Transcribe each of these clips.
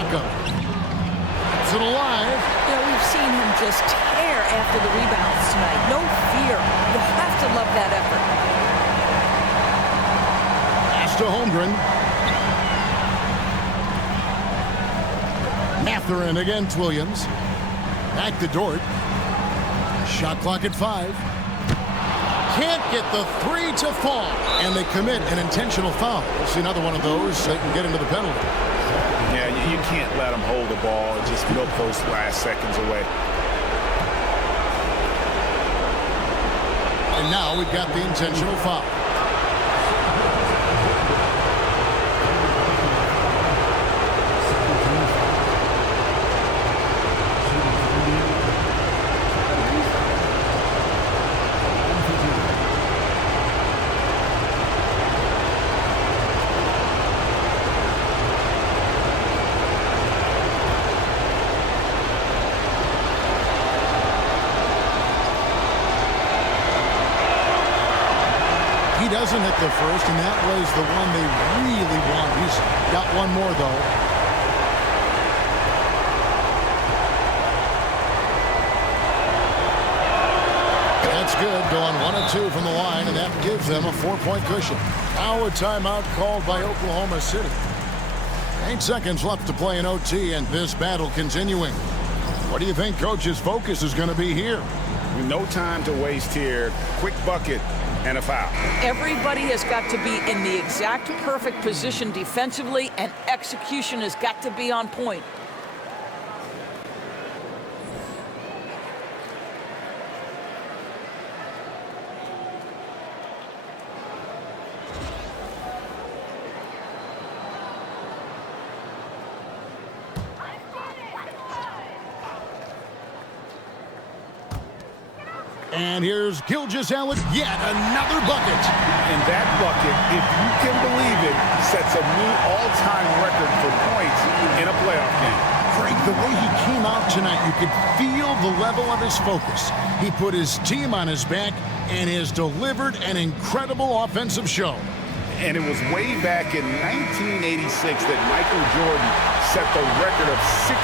Siakam. It's it alive. Yeah, we've seen him just tear after the rebounds tonight. No fear. You have to love that effort. Pass to Holmgren. Mathurin against Williams. Back to Dort. Shot clock at 5. Can't get the 3 to fall. And they commit an intentional foul. We'll see another one of those. They can get into the penalty. Yeah, you can't let them hold the ball and just milk those last seconds away. And now we've got the intentional foul. Doesn't hit the first, and that was the one they really want. He's got one more, though. That's good, going 1 of 2 from the line, and that gives them a 4-point cushion. Now a timeout called by Oklahoma City. 8 seconds left to play in OT, and this battle continuing. What do you think Coach's focus is going to be here? No time to waste here. Quick bucket. And a foul. Everybody has got to be in the exact perfect position defensively, and execution has got to be on point. And here's Gilgeous-Alexander, yet another bucket. And that bucket, if you can believe it, sets a new all-time record for points in a playoff game. Craig, the way he came out tonight, you could feel the level of his focus. He put his team on his back and has delivered an incredible offensive show. And it was way back in 1986 that Michael Jordan set the record of 63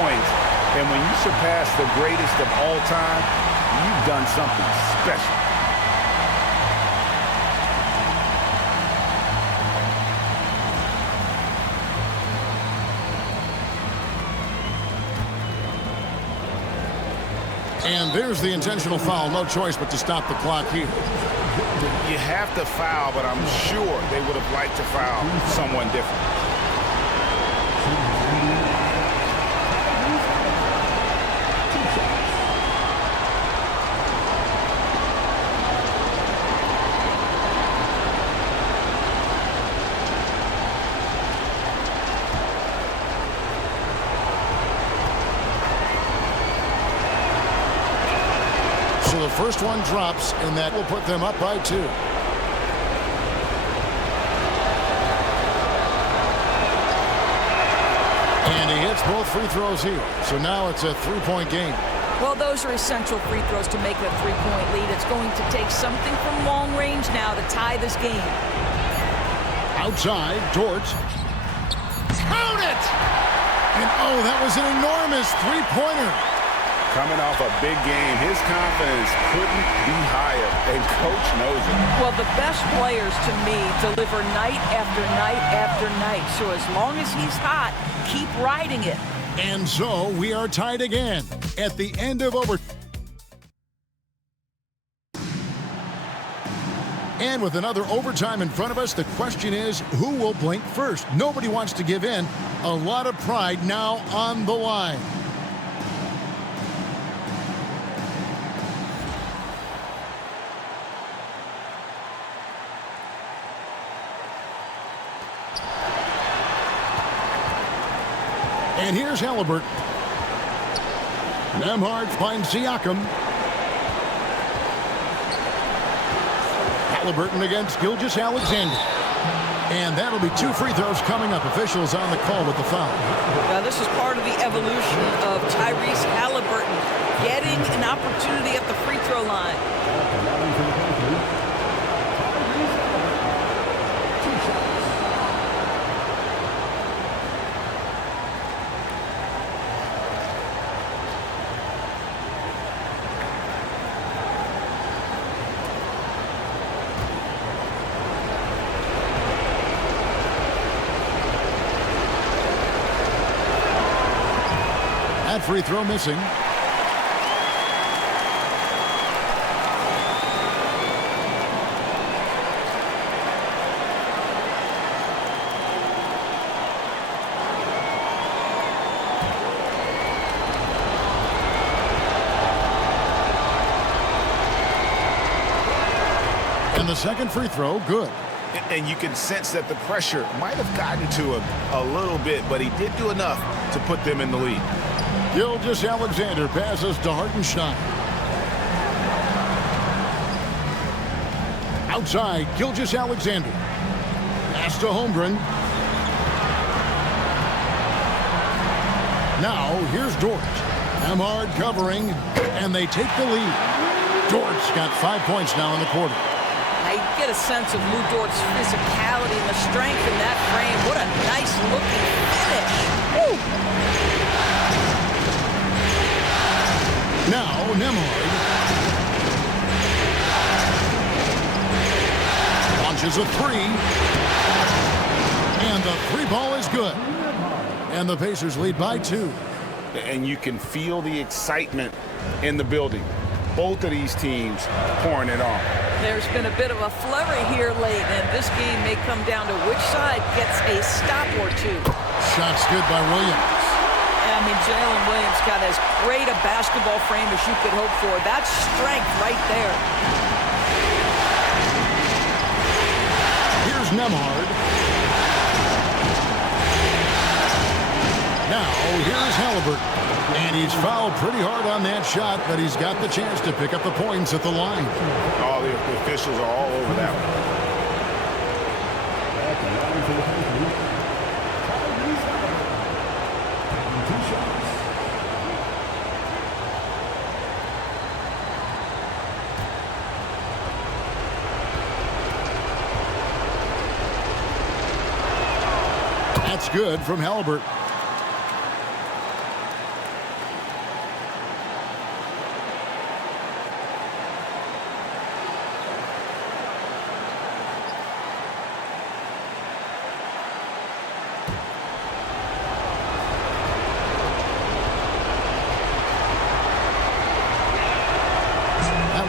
points. And when you surpass the greatest of all time, you've done something special. And there's the intentional foul. No choice but to stop the clock here. You have to foul, but I'm sure they would have liked to foul someone different. So the first one drops, and that will put them up by 2. And he hits both free throws here. So now it's a 3-point game. Well, those are essential free throws to make a 3-point lead. It's going to take something from long range now to tie this game. Outside, Dort. Count it! And oh, that was an enormous 3-pointer. Coming off a big game, his confidence couldn't be higher, and Coach knows it. Well, the best players, to me, deliver night after night after night. So as long as he's hot, keep riding it. And so we are tied again at the end of overtime. And with another overtime in front of us, the question is, who will blink first? Nobody wants to give in. A lot of pride now on the line. And here's Halliburton. Nembhard finds Siakam. Halliburton against Gilgeous-Alexander. And that'll be 2 free throws coming up. Officials on the call with the foul. Now, this is part of the evolution of Tyrese Halliburton getting an opportunity at the free throw line. free throw missing. And the second free throw, good. And you can sense that the pressure might have gotten to him a little bit, but he did do enough to put them in the lead. Gilgeous-Alexander passes to Hartenstein. Outside, Gilgeous-Alexander. Pass to Holmgren. Now, here's Dort. Amhard covering, and they take the lead. Dort's got 5 points now in the quarter. I get a sense of Lou Dort's physicality and the strength in that frame. What a nice-looking finish. Woo! Now, Nemhard. Launches a three. And the three ball is good. And the Pacers lead by 2. And you can feel the excitement in the building. Both of these teams pouring it on. There's been a bit of a flurry here late, and this game may come down to which side gets a stop or two. Shot's good by Williams. I mean, Jalen Williams got as great a basketball frame as you could hope for. That's strength right there. Here's Nemhard. Now, here's Halliburton. And he's fouled pretty hard on that shot, but he's got the chance to pick up the points at the line. All the officials are all over that one. That's good from Halliburton.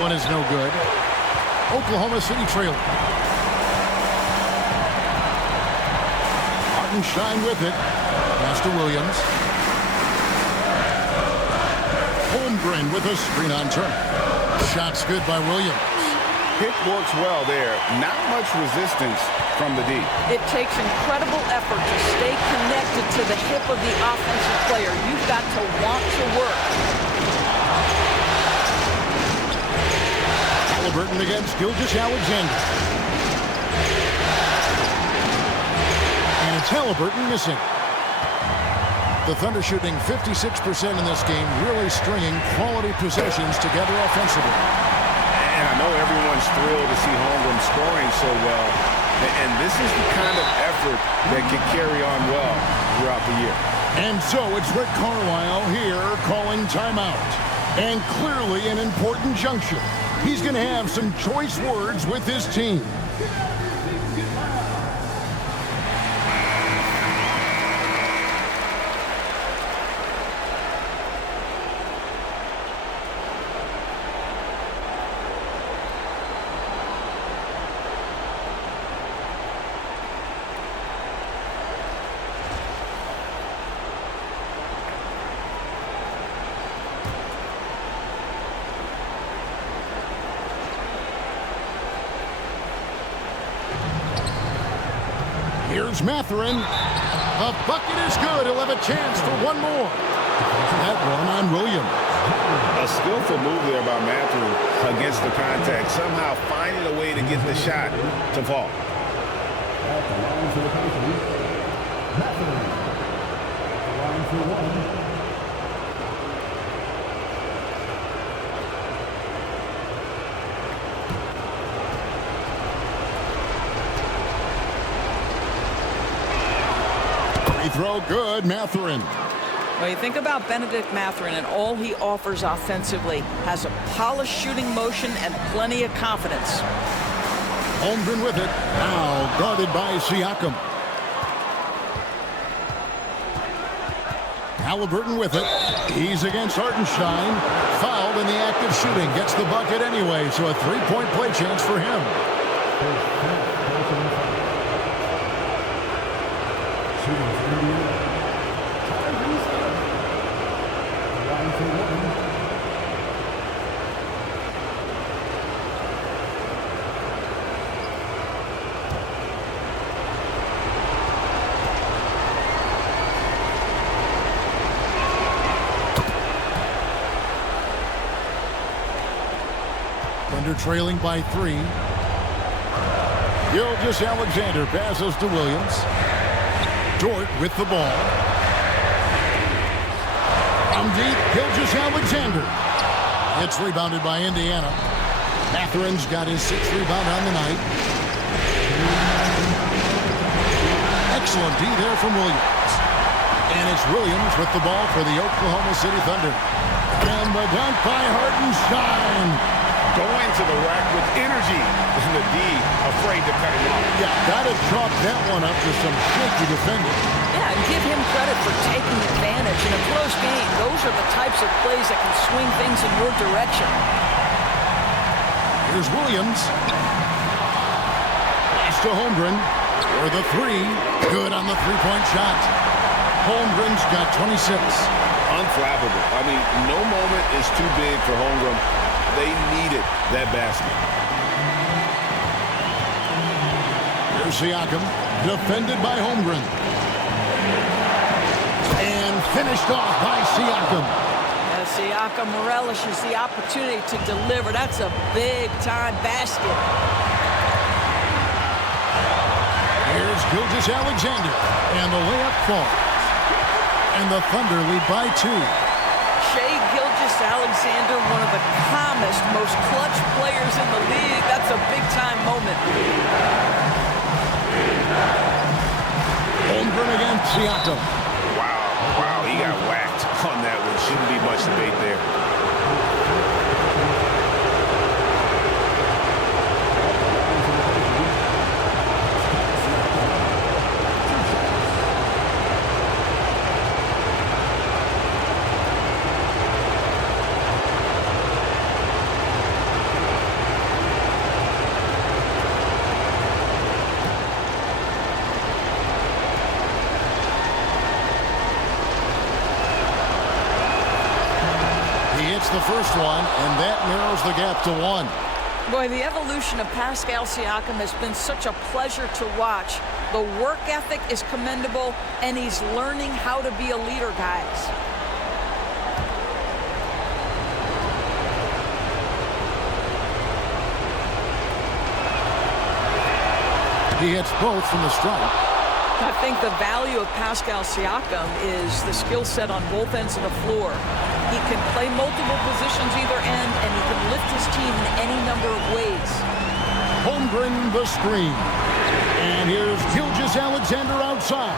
One is no good. Oklahoma City trailing. Hartenstein with it. Pass to Williams. Holmgren with a screen on turn. Shot's good by Williams. Pick works well there. Not much resistance from the D. It takes incredible effort to stay connected to the hip of the offensive player. You've got to want to work. Halliburton against Gilgeous-Alexander. And it's Halliburton missing. The Thunder shooting 56% in this game, really stringing quality possessions together offensively. And I know everyone's thrilled to see Holmgren scoring so well. And this is the kind of effort that can carry on well throughout the year. And so it's Rick Carlisle here calling timeout. And clearly an important juncture. He's going to have some choice words with his team. Here's Mathurin. The bucket is good. He'll have a chance for one more. That one on Williams. A skillful move there by Mathurin against the contact. Somehow finding a way to get the shot to fall. At the line for the Pelicans, Mathurin. At the line for one. Throw good, Mathurin. Well, you think about Benedict Mathurin and all he offers offensively. Has a polished shooting motion and plenty of confidence. Holmgren with it. Now guarded by Siakam. Halliburton with it. He's against Hartenstein. Fouled in the act of shooting. Gets the bucket anyway, so a three-point play chance for him. Thunder trailing by 3. Gilgeous-Alexander passes to Williams. Dort with the ball. From deep, Gilgeous-Alexander. It's rebounded by Indiana. Matherin's got his 6th rebound on the night. Excellent D there from Williams. And it's Williams with the ball for the Oklahoma City Thunder. And the dunk by Hartenstein. Going to the rack with energy. And the D afraid to cut him off. Yeah, gotta chalk that one up to some shaky defending. Yeah, and give him credit for taking advantage in a close game. Those are the types of plays that can swing things in your direction. Here's Williams. Pass to Holmgren for the 3. Good on the three-point shot. Holmgren's got 26. Unflappable. I mean, no moment is too big for Holmgren. They needed that basket. Here's Siakam, defended by Holmgren. And finished off by Siakam. Siakam relishes the opportunity to deliver. That's a big-time basket. Here's Gilgeous-Alexander, and the layup falls. And the Thunder lead by 2. Gilgeous-Alexander, one of the calmest, most clutch players in the league. That's a big-time moment. Holmgren against Siakam. Wow, he got whacked on that one. Shouldn't be much debate there. The first one, and that narrows the gap to 1. Boy, the evolution of Pascal Siakam has been such a pleasure to watch. The work ethic is commendable, and he's learning how to be a leader, guys. He hits both from the stripe. I think the value of Pascal Siakam is the skill set on both ends of the floor. He can play multiple positions either end, and he can lift his team in any number of ways. Holmgren the screen. And here's Gilgeous-Alexander outside.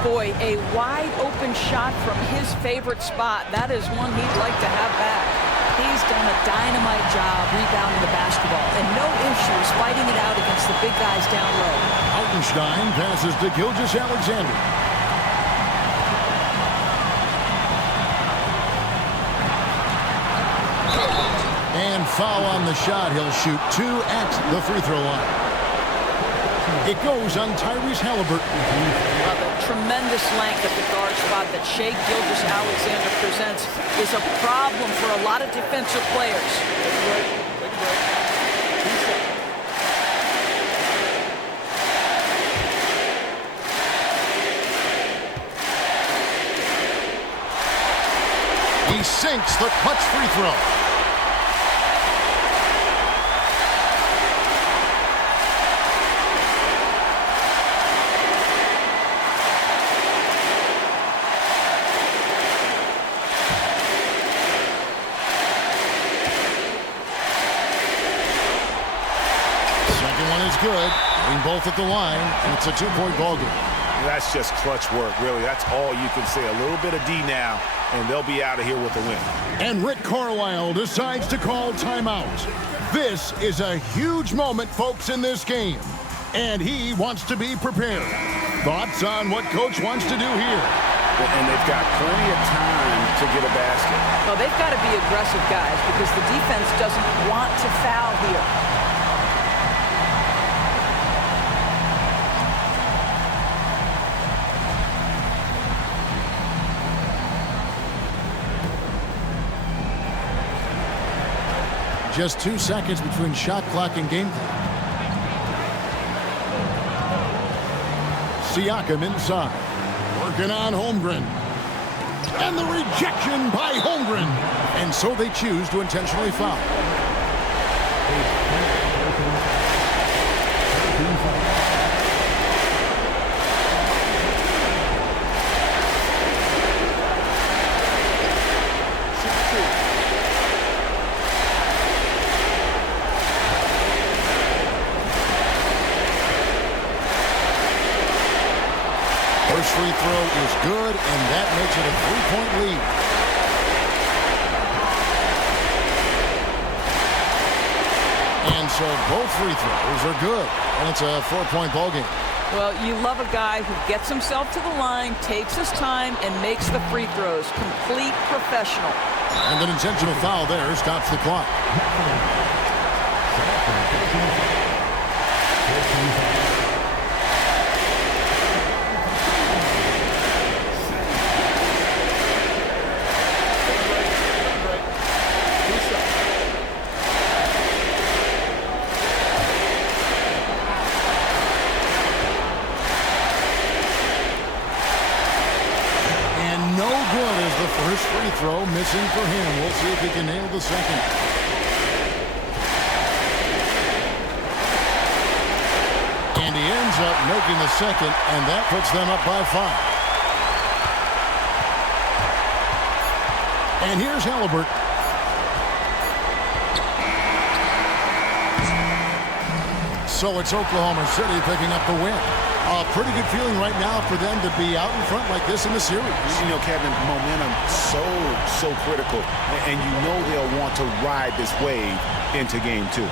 Boy, a wide open shot from his favorite spot. That is one he'd like to have back. He's done a dynamite job rebounding the basketball, and no issues fighting it out against the big guys down low. Hartenstein passes to Gilgeous-Alexander. And foul on the shot. He'll shoot 2 at the free throw line. It goes on Tyrese Halliburton. The tremendous length at the guard spot that Shai Gilgeous-Alexander presents is a problem for a lot of defensive players. He sinks the clutch free throw. Good. Getting both at the line, and it's a 2-point ball game. That's just clutch work, really. That's all you can say. A little bit of D now, and they'll be out of here with a win. And Rick Carlisle decides to call timeout. This is a huge moment, folks, in this game, and he wants to be prepared. Thoughts on what Coach wants to do here? And they've got plenty of time to get a basket. Well, they've got to be aggressive, guys, because the defense doesn't want to foul here. Just 2 seconds between shot clock and game clock. Siakam inside. Working on Holmgren. And the rejection by Holmgren. And so they choose to intentionally foul. First free throw is good, and that makes it a 3-point lead. And so both free throws are good, and it's a 4-point ball game. Well, you love a guy who gets himself to the line, takes his time, and makes the free throws. Complete professional. And an intentional foul there stops the clock. First free throw missing for him. We'll see if he can nail the second. And he ends up making the second, and that puts them up by 5. And here's Halliburton. So it's Oklahoma City picking up the win. A pretty good feeling right now for them to be out in front like this in the series. You know, Kevin, momentum so critical. And you know they'll want to ride this wave into game 2.